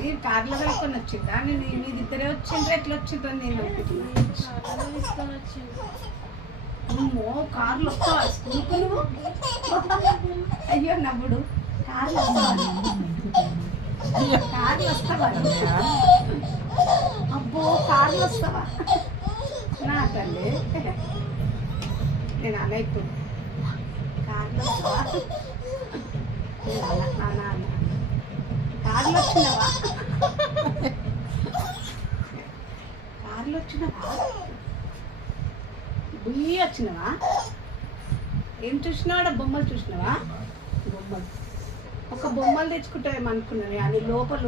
మీరు కార్లో కలుపుకొని వచ్చిందా? నేను మీది ఇద్దరే వచ్చిండ్రా, ఎట్లా వచ్చిండ్రా? నేను అమ్మో కార్లు వస్తావా స్కూల్కు నువ్వు? అయ్యో నవ్వుడు, కార్లు వస్తావా? కార్లు వస్తావా? అబ్బో కార్లు వస్తావా? నా తల్లి నేను అన్న ఇప్పుడు కార్లు వస్తావా? కార్లు వచ్చినవా? కార్లు వచ్చినవా? బుయ్యి వచ్చినవా? ఏం చూసినావాడ? బొమ్మలు చూసినావా? బొమ్మలు ఒక బొమ్మలు తెచ్చుకుంటావేమనుకున్నాను అని లోపల